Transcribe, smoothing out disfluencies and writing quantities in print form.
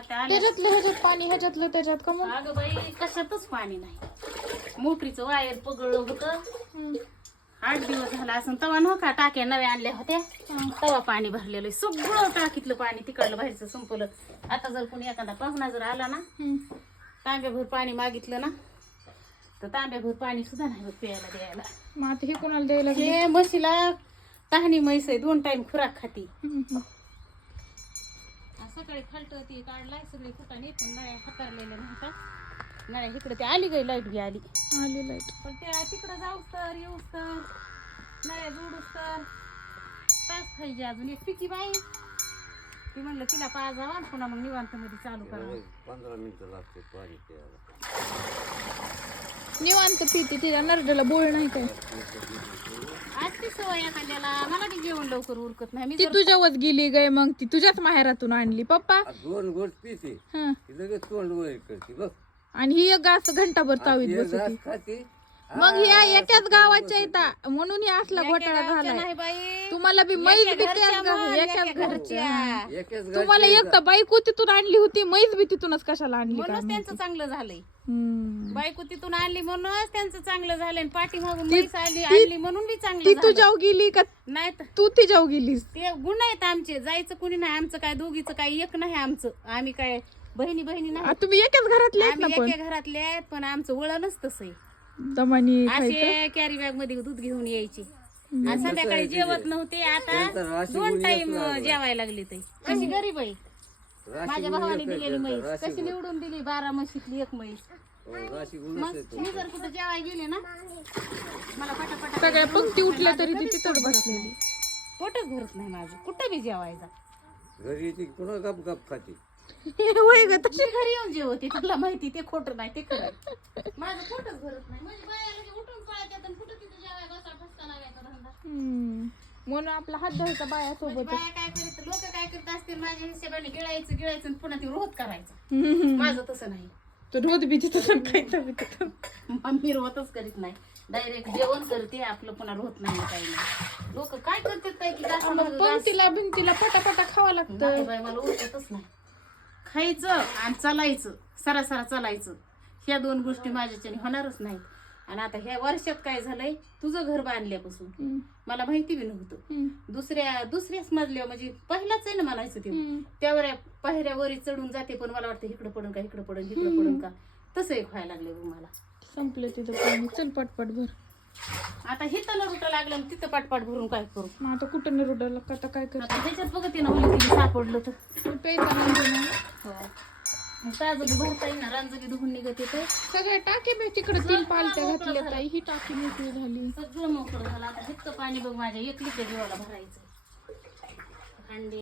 आता आल्या. त्याच्यातलं ह्याच्यात पाणी, ह्याच्यातलं त्याच्यात का मग? अगं बाई कशातच पाणी नाही. मोटरीचं वायर पगळलं होतं. 8 दिवस झाला असं तवा नव्हता, टाक्या नव्या आणल्या होत्या. तवा पाणी भरलेलं सगळं टाकीतलं पाणी तिकडलं बाहेरचं संपलं. आता जर कोणी एखादा पाहुणा जर आला ना, तांब्याभर पाणी मागितलं ना, तर तांब्याभर पाणी सुद्धा नाही बघ प्यायला द्यायला. मग आता हे कोणाला द्यायला लागले? हे म्हशीला तहानी म्हैस आहे, 2 टाइम खुराक खाती. सकाळी खालतं ती काढलाय सगळे फुटाने, पण नळ्या हातारलेल्या नव्हता. नळ्या इकडे ते आली गई, लाईट बी आली लाईट. पण त्या तिकडं जाऊस तर येऊस तर नळ्या जोडूस तर तास खायची. अजून एक पिकी बाई ती म्हणलं तिला पाजावा पुन्हा मग निवांत मध्ये चालू करा. 15 मिनिटं लागते पाणी प्यायला. निवांत पिते, तिच्या नरड्याला बोळ नाही काय. आज ती सवय एखाद्याला. मला ती जेवण लवकर उरकत नाही. मी ती तुझ्यावरच गेली गाय, मग ती तुझ्याच माहेरातून आणली पप्पा. 2 गोट पिते, हं. ती लगेच तोंड वर करते बघ. आणि ही एक घास घंटाभर चावीत एक बसते. घास खाते. मग ह्या एकाच गावाच्या येतात म्हणून हे असला घोटाळा झालाय. नाही बाई, तुम्हाला बी मैस बी त्याच घरच्या गाव, मग, एकाच एका घरच्या. घरच्या. एकच तुम्हाला एक तर बायको तिथून आणली होती, मैस बी तिथूनच कशाला आणली काय म्हणूनच माहिती. त्यांचं चांगलं झालंय. हम्म. बायको तिथून आणली म्हणूनच त्यांचं चांगलं झालंय. पाठीमागून म्हैस आणली म्हणून बी ती चांगलं झालं. तुझ्याव गेली का नाही तर तू तिच्याव गेलीस? ते गुण आहेत आमचे. जायचं कुणी नाही आमचं, काय दोघीचं काय एक नाही आमचं. आम्ही काय बहिणी नाही. तुम्ही एकाच घरातले आहेत ना आम्ही पण. एका घरातले आहेत, पण आमचं वळणच तसं आहे. दमानी खायचं. असे कॅरी बॅग मध्ये दूध घेऊन यायची आणि संध्याकाळी जेवत नव्हते. आता 2 टाइम जेवायला लागले. ते कशी गरीब आहे. माझ्या भावाने दिलेली म्हैस कशी निवडून दिली, 12 म्हशीतली एक म्हैस. मग मी जर कुठं जेवायला गेले ना, मला पटापटा सगळ्या पंक्ती उठल्या तरी ती तिथंच बसलेली. पोटच भरत नाही माझं कुठं बी जेवायचा. घरी येते पुन्हा गप गप खाते. होय ग तशी. मी घरी येऊन जेवते, तुला माहिती ते खोटं नाही ते खरं. माझं पोटच भरत नाही. म्हणजे बायाला की उठून पळायच्यात आणि कुठं तिथं जेवायला बसा फसका लावायचा धंदा. म्हणून आपला हात धरायचा बाया म्हणजे सोबत. बाया काय करत, लोक काय करत असतील माझ्या हिशोबाने गिळायचं आणि पुन्हा ते रोध करायचा. माझं तसं नाही. तर रोज बी तिथं खायचं. मी रोहतच करीत नाही. डायरेक्ट जेवण करते आपलं, पुन्हा रोहत नाही काही नाही. लोक काय करतात काय की जास्त मग पंक्तीला भिंतीला पटापटा खावं लागतं. नाही बाई, मला उरकतच नाही. खायचं आणि चालायचं, सरासरा चालायचं, ह्या 2 गोष्टी माझ्याच्याने होणारच नाहीत. आणि आता ह्या वर्षात काय झालंय, तुझं घर बांधल्यापासून मला माहिती बी नव्हतं. दुसऱ्याच मजल्यावर म्हणजे पहिलाच आहे ना म्हणायचं ते. त्यावर पायऱ्यावरी चढून जाते, पण मला वाटतं इकडं पडून का इकडं पडून का तसं एक व्हायला लागले मला. संपलं तिथं पाणी. चल पटपट भर. आता हिथं न रुटं लागलं तिथं पाटपाट भरून काय करू. मग आता कुठं न रुडायला आता काय कर. आता ह्याच्यात बघते ना ओली तिला सापडलं तर प्यायचा म्हणजे ना. हो. मग ताजगी भरता येईल ना, रांजगी धुवून निघत येते. सगळ्या टाकी बी तिकडे 3 पालत्या घातल्या ताई. ही टाकी मोकळी झाली. सगळं मोकळं झालं. आता इतकं पाणी बघ माझ्या एकलीच्या जीवाला भरायचं.